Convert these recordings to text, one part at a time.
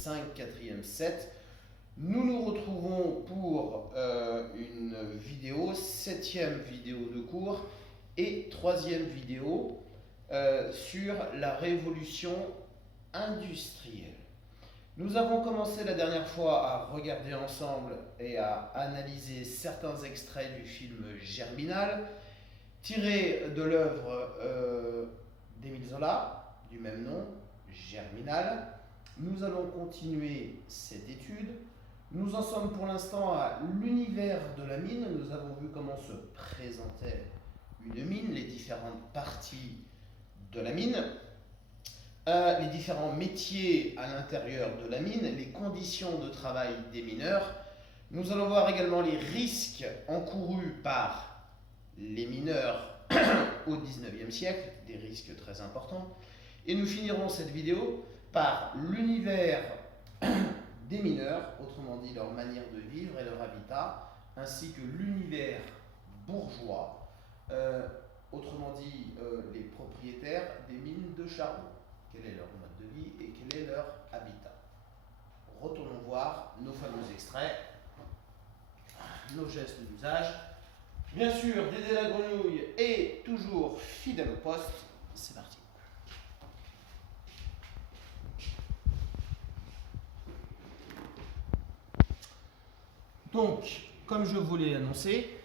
5, 4e, 7. Nous nous retrouvons pour une vidéo, 7e vidéo de cours et 3e vidéo sur la révolution industrielle. Nous avons commencé la dernière fois à regarder ensemble et à analyser certains extraits du film Germinal, tiré de l'œuvre d'Émile Zola, du même nom, Germinal. Nous allons continuer cette étude. Nous en sommes pour l'instant à l'univers de la mine. Nous avons vu comment se présentait une mine, les différentes parties de la mine, les différents métiers à l'intérieur de la mine, les conditions de travail des mineurs. Nous allons voir également les risques encourus par les mineurs au XIXe siècle, des risques très importants. Et nous finirons cette vidéo par l'univers des mineurs, autrement dit leur manière de vivre et leur habitat, ainsi que l'univers bourgeois, autrement dit les propriétaires des mines de charbon. Quel est leur mode de vie et quel est leur habitat. Retournons voir nos fameux extraits, nos gestes d'usage. Bien sûr, Dédé la grenouille est toujours fidèle au poste. C'est parti. Donc, comme je vous l'ai annoncé,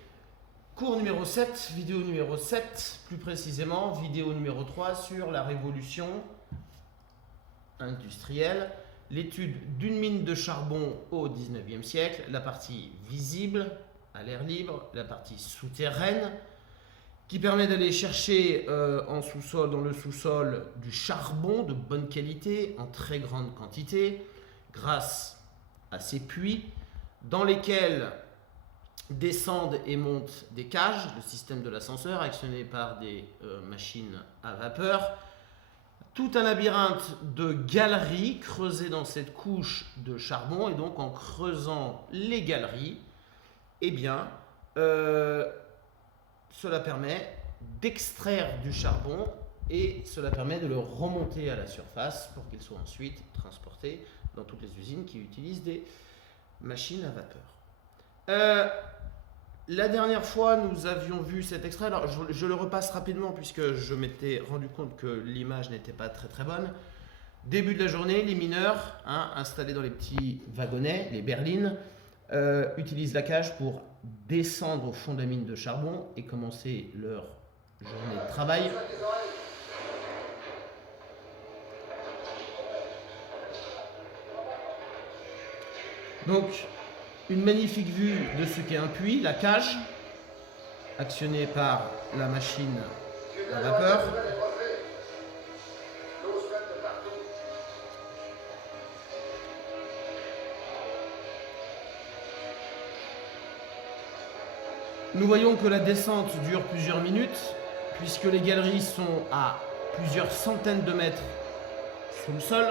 cours numéro 7, vidéo numéro 7, plus précisément, vidéo numéro 3 sur la révolution industrielle, l'étude d'une mine de charbon au XIXe siècle, la partie visible, à l'air libre, la partie souterraine, qui permet d'aller chercher en sous-sol, dans le sous-sol, du charbon de bonne qualité, en très grande quantité, grâce à ces puits, dans lesquels descendent et montent des cages, le système de l'ascenseur actionné par des machines à vapeur, tout un labyrinthe de galeries creusées dans cette couche de charbon, et donc en creusant les galeries, eh bien, cela permet d'extraire du charbon et cela permet de le remonter à la surface pour qu'il soit ensuite transporté dans toutes les usines qui utilisent des machines à vapeur. La dernière fois, nous avions vu cet extrait. Alors, je le repasse rapidement puisque je m'étais rendu compte que l'image n'était pas très bonne. Début de la journée, les mineurs, installés dans les petits wagonnets, les berlines, utilisent la cage pour descendre au fond de la mine de charbon et commencer leur journée de travail. Donc, une magnifique vue de ce qu'est un puits, la cage, actionnée par la machine à vapeur. Nous voyons que la descente dure plusieurs minutes, puisque les galeries sont à plusieurs centaines de mètres sous le sol.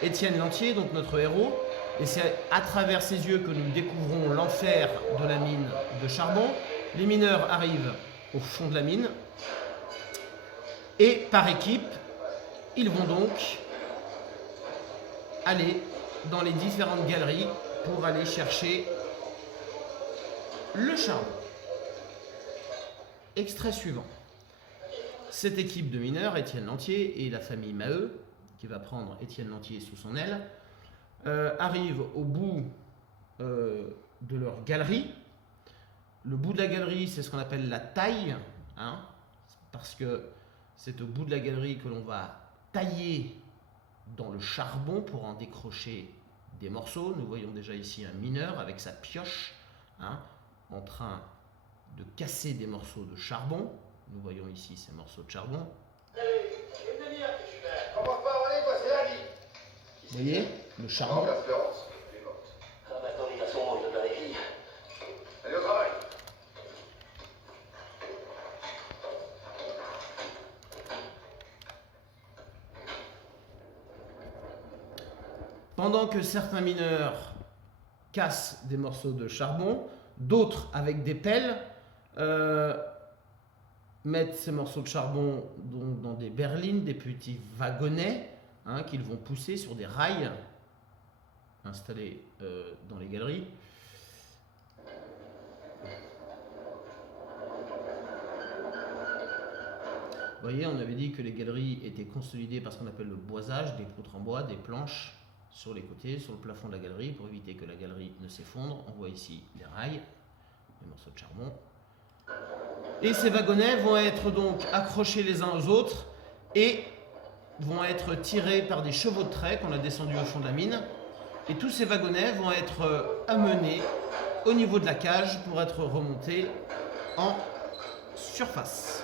Étienne Lantier, donc notre héros, et c'est à travers ses yeux que nous découvrons l'enfer de la mine de charbon. Les mineurs arrivent au fond de la mine et par équipe, ils vont donc aller dans les différentes galeries pour aller chercher le charbon. Extrait suivant. Cette équipe de mineurs, Étienne Lantier et la famille Maheu, qui va prendre Étienne Lantier sous son aile, arrive au bout de leur galerie. Le bout de la galerie, c'est ce qu'on appelle la taille, parce que c'est au bout de la galerie que l'on va tailler dans le charbon pour en décrocher des morceaux. Nous voyons déjà ici un mineur avec sa pioche, en train de casser des morceaux de charbon. Nous voyons ici ces morceaux de charbon. Vous voyez, le charbon. Pendant que certains mineurs cassent des morceaux de charbon, d'autres avec des pelles mettent ces morceaux de charbon dans des berlines, des petits wagonnets, hein, qu'ils vont pousser sur des rails installés dans les galeries. Vous voyez, on avait dit que les galeries étaient consolidées par ce qu'on appelle le boisage, des poutres en bois, des planches sur les côtés, sur le plafond de la galerie, pour éviter que la galerie ne s'effondre. On voit ici les rails, les morceaux de charbon. Et ces wagonnets vont être donc accrochés les uns aux autres et vont être tirés par des chevaux de trait qu'on a descendus au fond de la mine. Et tous ces wagonnets vont être amenés au niveau de la cage pour être remontés en surface.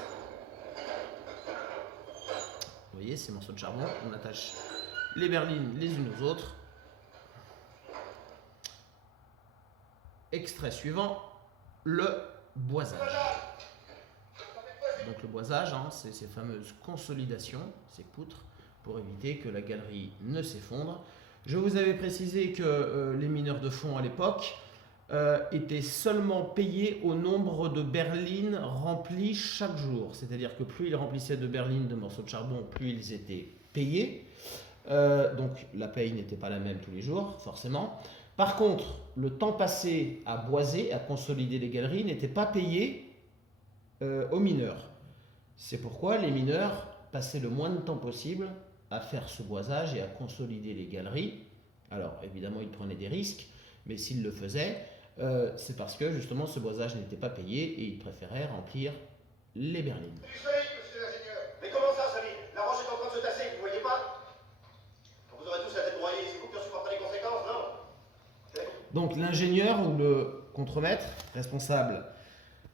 Vous voyez ces morceaux de charbon, on attache les berlines les unes aux autres. Extrait suivant, le boisage. Donc le boisage, hein, c'est ces fameuses consolidations, ces poutres, pour éviter que la galerie ne s'effondre. Je vous avais précisé que les mineurs de fond à l'époque étaient seulement payés au nombre de berlines remplies chaque jour. C'est-à-dire que plus ils remplissaient de berlines, de morceaux de charbon, plus ils étaient payés. Donc la paye n'était pas la même tous les jours, forcément. Par contre, le temps passé à boiser, à consolider les galeries, n'était pas payé aux mineurs. C'est pourquoi les mineurs passaient le moins de temps possible à faire ce boisage et à consolider les galeries. Alors évidemment, ils prenaient des risques, mais s'ils le faisaient, c'est parce que justement ce boisage n'était pas payé et ils préféraient remplir les berlines. Du soleil, monsieur l'ingénieur. Mais comment ça, Samy? La roche est en train de se tasser, vous voyez pas? Vous aurez tous la tête broyée, c'est vous qui en supporterez les conséquences, non? Donc l'ingénieur ou le contremaître responsable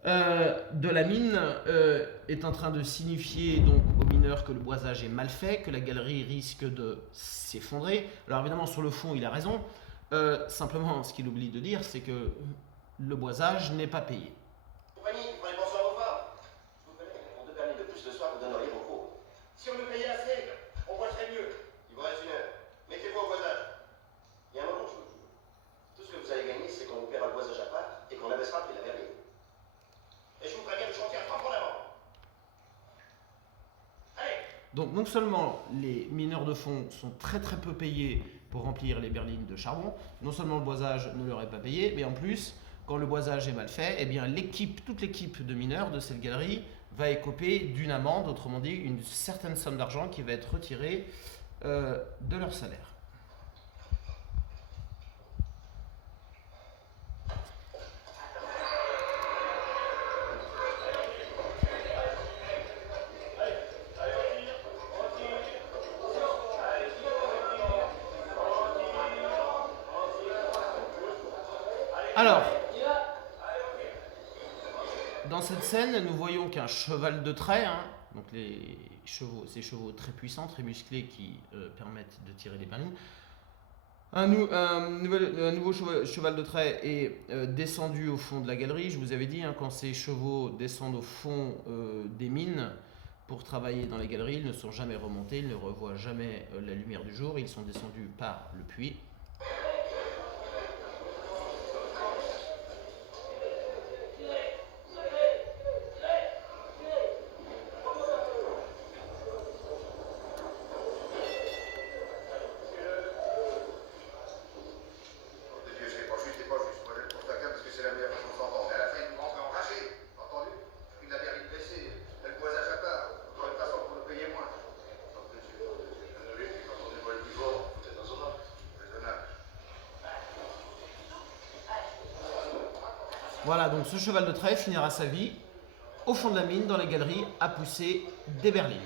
de la mine est en train de signifier donc aux mineurs que le boisage est mal fait, que la galerie risque de s'effondrer. Alors évidemment sur le fond il a raison, simplement ce qu'il oublie de dire c'est que le boisage n'est pas payé. Compagnie, vous prenez bonsoir aux femmes. Je vous connais, pour 2 berlines de plus le soir, vous donneriez repos. Si on nous payait assez, on boiserait mieux. Il vous reste 1 heure. Mettez-vous au boisage. Il y a un moment, je vous dis. Tout ce que vous allez gagner, c'est qu'on vous paiera le boisage à part et qu'on abaissera le prix de la berline. Et je vous préviens, le chantier à 3 points d'avant. Allez! Donc non seulement les mineurs de fond sont très peu payés pour remplir les berlines de charbon, non seulement le boisage ne leur est pas payé, mais en plus, quand le boisage est mal fait, eh bien toute l'équipe de mineurs de cette galerie va écoper d'une amende, autrement dit une certaine somme d'argent qui va être retirée de leur salaire. Alors, dans cette scène, nous voyons qu'un cheval de trait, hein, donc ces chevaux très puissants, très musclés qui permettent de tirer les berlines, un nouveau cheval de trait est descendu au fond de la galerie. Je vous avais dit, hein, quand ces chevaux descendent au fond des mines pour travailler dans les galeries, ils ne sont jamais remontés, ils ne revoient jamais la lumière du jour, ils sont descendus par le puits. Voilà, donc ce cheval de trait finira sa vie au fond de la mine, dans les galeries, à pousser des berlines.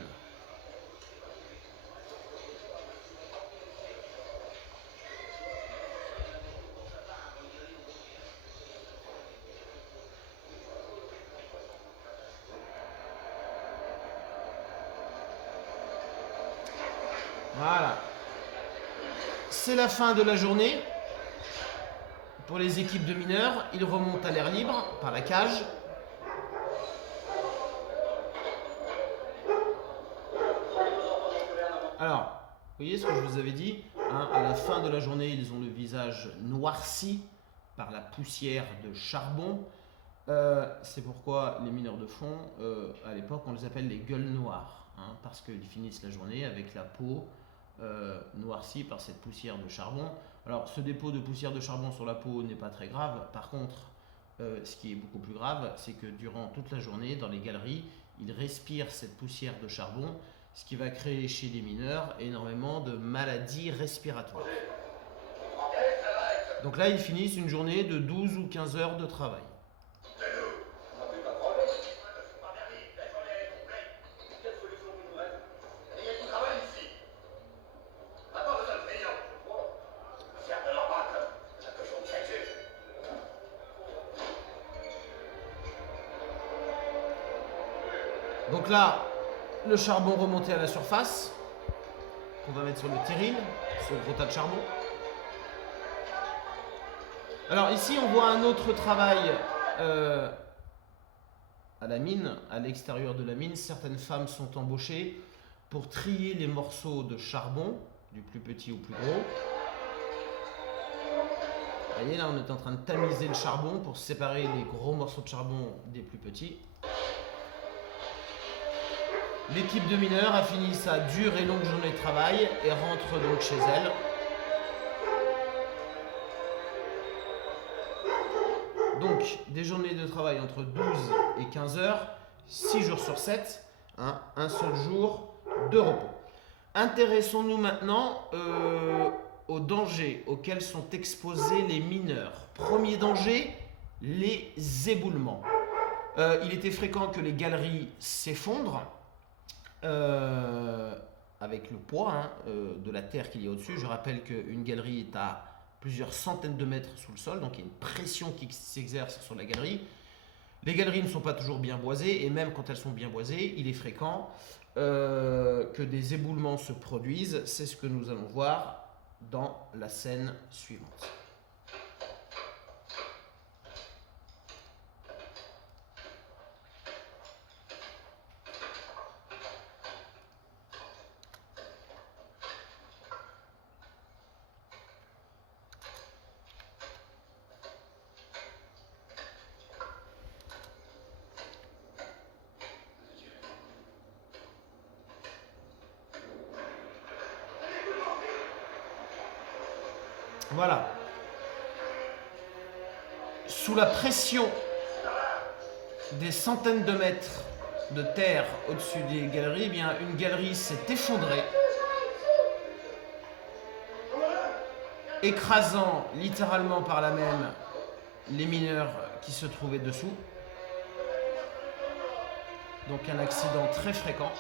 Voilà. C'est la fin de la journée. Pour les équipes de mineurs, ils remontent à l'air libre par la cage. Alors, vous voyez ce que je vous avais dit, hein, à la fin de la journée, ils ont le visage noirci par la poussière de charbon. C'est pourquoi les mineurs de fond, à l'époque, on les appelle les gueules noires, hein, parce qu'ils finissent la journée avec la peau noirci par cette poussière de charbon. Alors ce dépôt de poussière de charbon sur la peau n'est pas très grave. Par contre, ce qui est beaucoup plus grave, c'est que durant toute la journée, dans les galeries, ils respirent cette poussière de charbon, ce qui va créer chez les mineurs énormément de maladies respiratoires. Donc là, ils finissent une journée de 12 ou 15 heures de travail. Donc là, le charbon remonté à la surface, qu'on va mettre sur le terril, ce gros tas de charbon. Alors ici, on voit un autre travail à la mine, à l'extérieur de la mine. Certaines femmes sont embauchées pour trier les morceaux de charbon, du plus petit au plus gros. Vous voyez, là, on est en train de tamiser le charbon pour séparer les gros morceaux de charbon des plus petits. L'équipe de mineurs a fini sa dure et longue journée de travail et rentre donc chez elle. Donc, des journées de travail entre 12 et 15 heures, 6 jours sur 7, hein, un seul jour de repos. Intéressons-nous maintenant aux dangers auxquels sont exposés les mineurs. Premier danger, les éboulements. Il était fréquent que les galeries s'effondrent avec le poids de la terre qu'il y a au-dessus. Je rappelle qu'une galerie est à plusieurs centaines de mètres sous le sol, donc il y a une pression qui s'exerce sur la galerie. Les galeries ne sont pas toujours bien boisées, et même quand elles sont bien boisées, il est fréquent que des éboulements se produisent. C'est ce que nous allons voir dans la scène suivante. Voilà. Sous la pression des centaines de mètres de terre au-dessus des galeries, eh bien, une galerie s'est effondrée, écrasant littéralement par là même les mineurs qui se trouvaient dessous. Donc un accident très fréquent.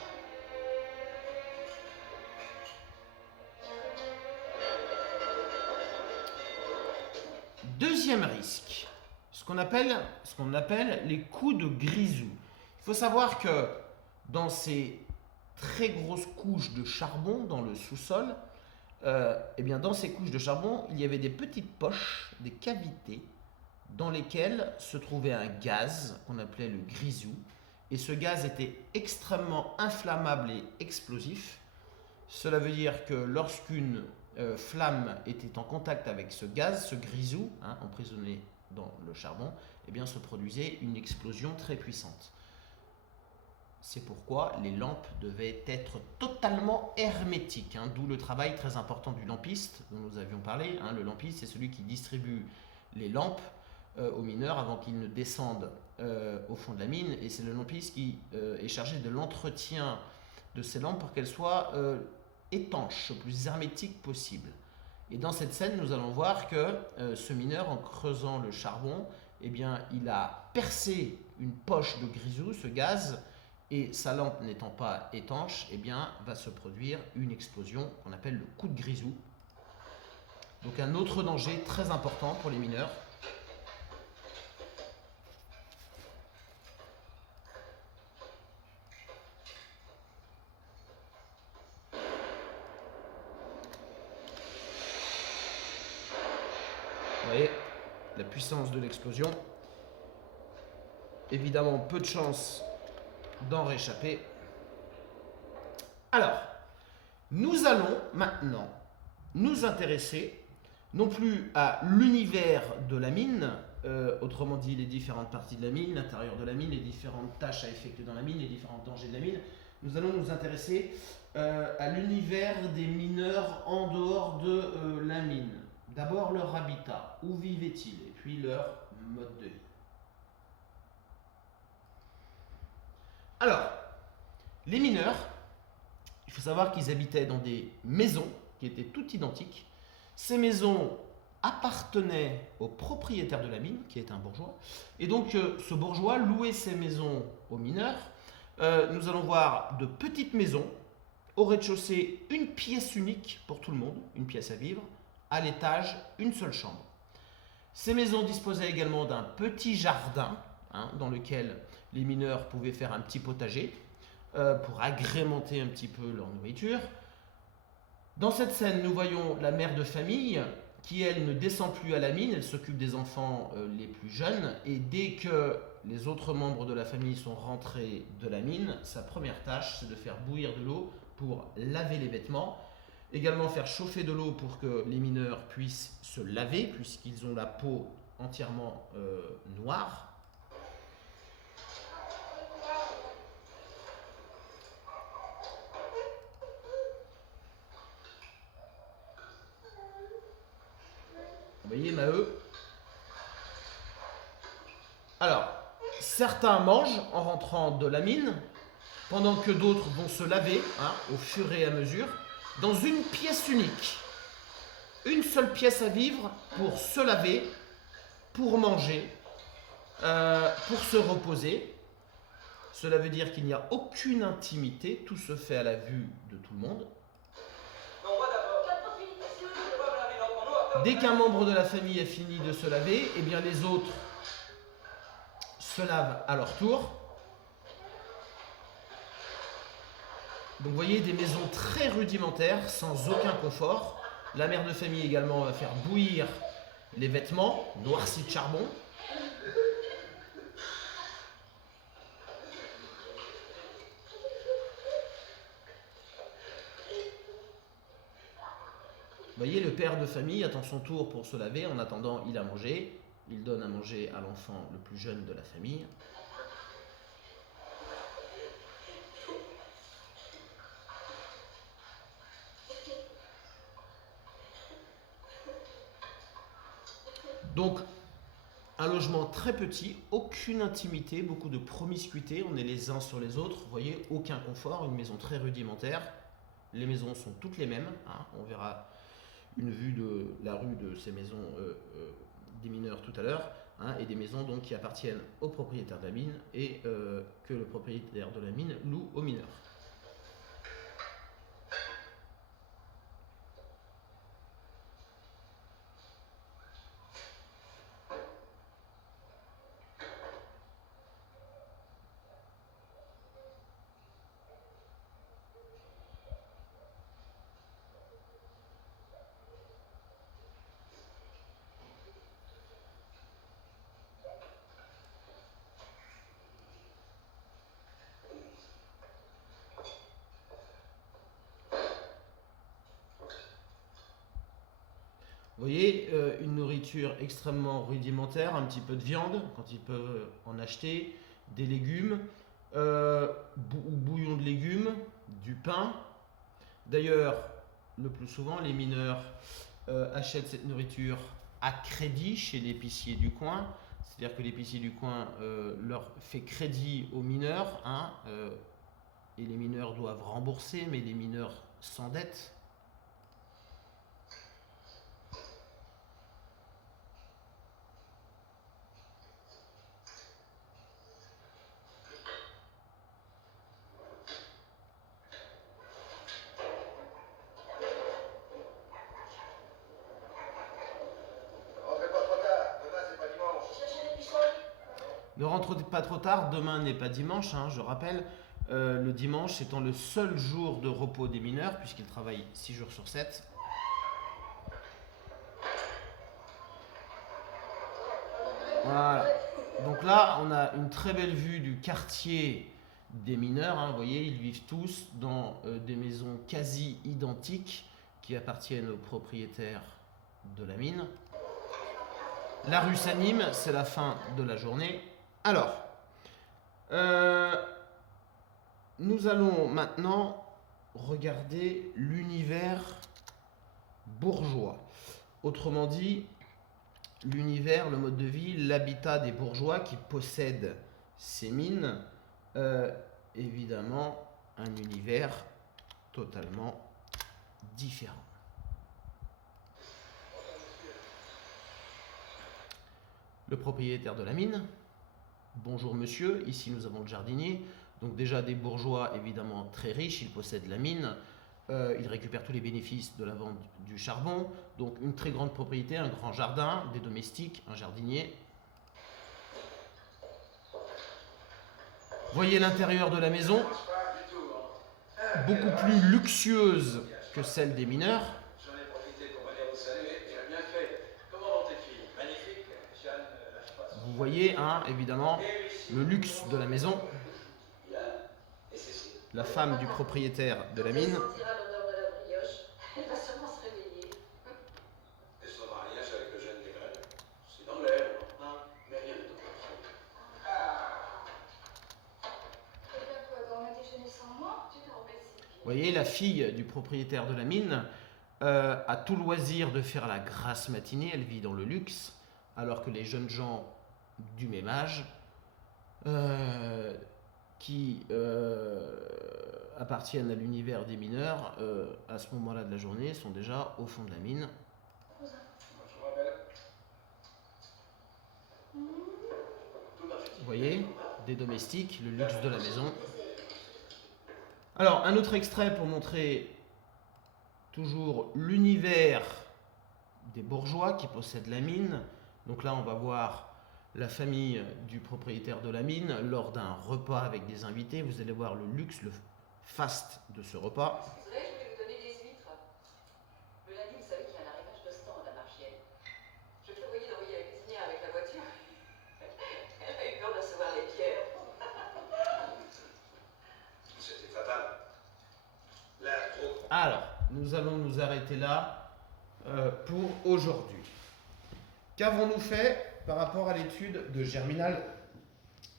Deuxième risque, ce qu'on appelle les coups de grisou. Il faut savoir que dans ces très grosses couches de charbon dans le sous-sol, eh bien dans ces couches de charbon, il y avait des petites poches, des cavités, dans lesquelles se trouvait un gaz qu'on appelait le grisou. Et ce gaz était extrêmement inflammable et explosif. Cela veut dire que lorsqu'une flamme était en contact avec ce gaz, ce grisou, emprisonné dans le charbon, eh bien, se produisait une explosion très puissante. C'est pourquoi les lampes devaient être totalement hermétiques, d'où le travail très important du lampiste dont nous avions parlé. Le lampiste, c'est celui qui distribue les lampes aux mineurs avant qu'ils ne descendent au fond de la mine, et c'est le lampiste qui est chargé de l'entretien de ces lampes pour qu'elles soient étanches, le plus hermétique possible. Et dans cette scène, nous allons voir que ce mineur, en creusant le charbon, eh bien, il a percé une poche de grisou, ce gaz, et sa lampe n'étant pas étanche, eh bien, va se produire une explosion qu'on appelle le coup de grisou. Donc un autre danger très important pour les mineurs. Vous voyez la puissance de l'explosion. Évidemment, peu de chance d'en réchapper. Alors, nous allons maintenant nous intéresser non plus à l'univers de la mine, autrement dit les différentes parties de la mine, l'intérieur de la mine, les différentes tâches à effectuer dans la mine, les différents dangers de la mine, nous allons nous intéresser à l'univers des mineurs en dehors de la mine. D'abord leur habitat, où vivaient-ils, et puis leur mode de vie. Alors, les mineurs, il faut savoir qu'ils habitaient dans des maisons qui étaient toutes identiques. Ces maisons appartenaient au propriétaire de la mine, qui est un bourgeois, et donc ce bourgeois louait ces maisons aux mineurs. Nous allons voir de petites maisons, au rez-de-chaussée une pièce unique pour tout le monde, une pièce à vivre, à l'étage une seule chambre. Ces maisons disposaient également d'un petit jardin dans lequel les mineurs pouvaient faire un petit potager pour agrémenter un petit peu leur nourriture. Dans cette scène, nous voyons la mère de famille qui, elle, ne descend plus à la mine, elle s'occupe des enfants les plus jeunes, et dès que les autres membres de la famille sont rentrés de la mine, sa première tâche, c'est de faire bouillir de l'eau pour laver les vêtements, également faire chauffer de l'eau pour que les mineurs puissent se laver, puisqu'ils ont la peau entièrement noire. Vous voyez, Maheu. Alors, certains mangent en rentrant de la mine, pendant que d'autres vont se laver, au fur et à mesure, dans une pièce unique. Une seule pièce à vivre pour se laver, pour manger, pour se reposer. Cela veut dire qu'il n'y a aucune intimité, tout se fait à la vue de tout le monde. Dès qu'un membre de la famille a fini de se laver, eh bien les autres se lavent à leur tour. Donc vous voyez, des maisons très rudimentaires, sans aucun confort. La mère de famille également va faire bouillir les vêtements, noircis de charbon. Vous voyez, le père de famille attend son tour pour se laver. En attendant, il a mangé. Il donne à manger à l'enfant le plus jeune de la famille. Donc, un logement très petit, aucune intimité, beaucoup de promiscuité. On est les uns sur les autres. Vous voyez, aucun confort, une maison très rudimentaire. Les maisons sont toutes les mêmes. On verra une vue de la rue de ces maisons des mineurs tout à l'heure, et des maisons donc qui appartiennent au propriétaire de la mine et que le propriétaire de la mine loue aux mineurs. Vous voyez, une nourriture extrêmement rudimentaire, un petit peu de viande, quand ils peuvent en acheter, des légumes, bouillon de légumes, du pain. D'ailleurs, le plus souvent, les mineurs achètent cette nourriture à crédit chez l'épicier du coin. C'est-à-dire que l'épicier du coin leur fait crédit aux mineurs, et les mineurs doivent rembourser, mais les mineurs s'endettent. Ne rentrez pas trop tard, demain n'est pas dimanche, je rappelle. Le dimanche étant le seul jour de repos des mineurs, puisqu'ils travaillent 6 jours sur 7. Voilà. Donc là, on a une très belle vue du quartier des mineurs. Vous voyez, ils vivent tous dans des maisons quasi identiques qui appartiennent aux propriétaires de la mine. La rue s'anime, c'est la fin de la journée. Alors, nous allons maintenant regarder l'univers bourgeois. Autrement dit, l'univers, le mode de vie, l'habitat des bourgeois qui possèdent ces mines. Évidemment, un univers totalement différent. Le propriétaire de la mine. Bonjour monsieur, ici nous avons le jardinier. Donc déjà des bourgeois évidemment très riches, ils possèdent la mine. Ils récupèrent tous les bénéfices de la vente du charbon. Donc une très grande propriété, un grand jardin, des domestiques, un jardinier. Voyez l'intérieur de la maison, beaucoup plus luxueuse que celle des mineurs. J'en ai profité pour venir vous saluer, tu as bien fait. Comment vont tes filles? Magnifique, Jeanne, lâche pas. Vous voyez, hein, évidemment, le luxe de la maison. Et Cécile? La femme du propriétaire de la mine. Elle sentira l'odeur de la brioche. Elle va sûrement se réveiller. Et son mariage avec le jeune Desgraines? C'est dans l'air, hein? Mais rien de tout. Eh bien quoi, on a déjeuné sans moi? Tu t'en remercies. Vous voyez, la fille du propriétaire de la mine a tout loisir de faire la grasse matinée. Elle vit dans le luxe, alors que les jeunes gens du même âge qui appartiennent à l'univers des mineurs, à ce moment-là de la journée, sont déjà au fond de la mine. Bonjour, ma belle. Vous voyez, des domestiques, le luxe de la maison. Alors, un autre extrait pour montrer toujours l'univers des bourgeois qui possèdent la mine. Donc là, on va voir la famille du propriétaire de la mine lors d'un repas avec des invités. Vous allez voir le luxe, le faste de ce repas. Vous savez, je voulais vous donner des huîtres. Le lundi, vous savez qu'il y a un arrivage de stand à Marchienne. Je prévoyais d'envoyer la cuisinière avec la voiture. Elle a eu peur de recevoir les pierres. C'était fatal. L'air trop. Alors, nous allons nous arrêter là pour aujourd'hui. Qu'avons-nous fait par rapport à l'étude de Germinal,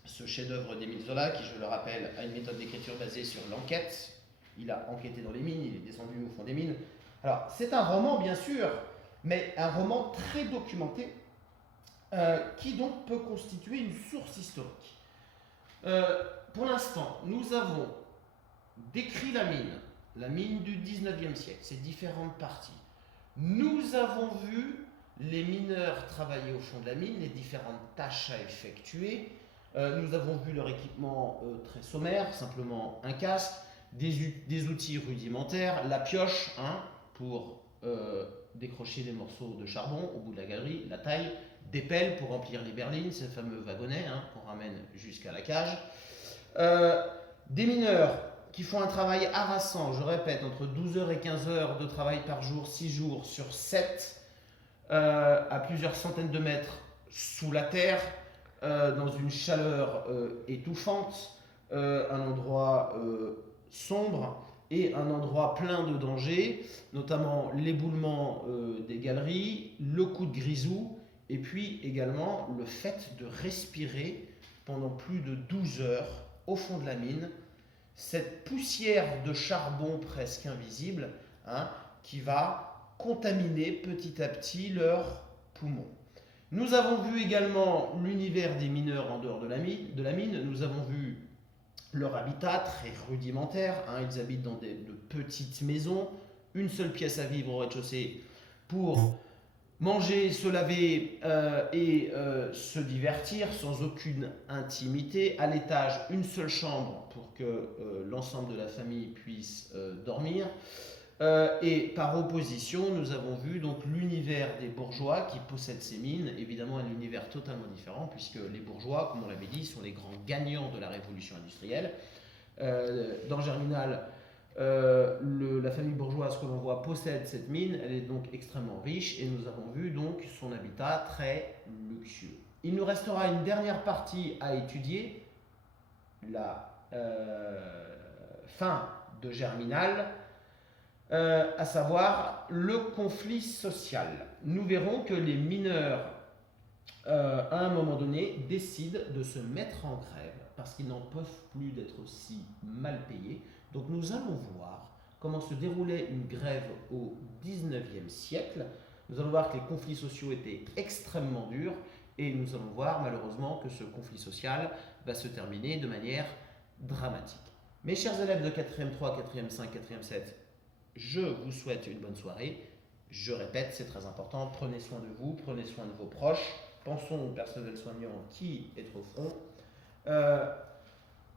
ce chef-d'œuvre d'Émile Zola, qui, je le rappelle, a une méthode d'écriture basée sur l'enquête. Il a enquêté dans les mines, il est descendu au fond des mines. Alors, c'est un roman, bien sûr, mais un roman très documenté, qui donc peut constituer une source historique. Pour l'instant, nous avons décrit la mine du 19e siècle, ses différentes parties. Nous avons vu les mineurs travailler au fond de la mine, les différentes tâches à effectuer. Nous avons vu leur équipement très sommaire, simplement un casque, des outils rudimentaires, la pioche pour décrocher des morceaux de charbon au bout de la galerie, la taille, des pelles pour remplir les berlines, ces fameux wagonnets qu'on ramène jusqu'à la cage. Des mineurs qui font un travail harassant, je répète, entre 12h et 15h de travail par jour, 6 jours sur 7, à plusieurs centaines de mètres sous la terre, dans une chaleur étouffante, un endroit sombre et un endroit plein de dangers, notamment l'éboulement des galeries, le coup de grisou, et puis également le fait de respirer pendant plus de 12 heures au fond de la mine, cette poussière de charbon presque invisible qui va contaminer petit à petit leurs poumons. Nous avons vu également l'univers des mineurs en dehors de la mine. Nous avons vu leur habitat très rudimentaire. Ils habitent dans de petites maisons, une seule pièce à vivre au rez-de-chaussée pour manger, se laver et se divertir sans aucune intimité. À l'étage, une seule chambre pour que l'ensemble de la famille puisse dormir. Et par opposition, nous avons vu donc l'univers des bourgeois qui possèdent ces mines, évidemment un univers totalement différent, puisque les bourgeois, comme on l'avait dit, sont les grands gagnants de la révolution industrielle. Dans Germinal, la famille bourgeoise que l'on voit possède cette mine, elle est donc extrêmement riche, et nous avons vu donc son habitat très luxueux. Il nous restera une dernière partie à étudier, la fin de Germinal, à savoir le conflit social. Nous verrons que les mineurs, à un moment donné, décident de se mettre en grève parce qu'ils n'en peuvent plus d'être aussi mal payés. Donc nous allons voir comment se déroulait une grève au 19e siècle. Nous allons voir que les conflits sociaux étaient extrêmement durs et nous allons voir malheureusement que ce conflit social va se terminer de manière dramatique. Mes chers élèves de 4e 3, 4e 5, 4e 7, je vous souhaite une bonne soirée. Je répète, c'est très important, prenez soin de vous, prenez soin de vos proches, pensons au personnel soignant qui est au front.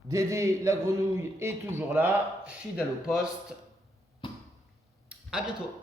Dédé la grenouille est toujours là, fidèle au poste. À bientôt.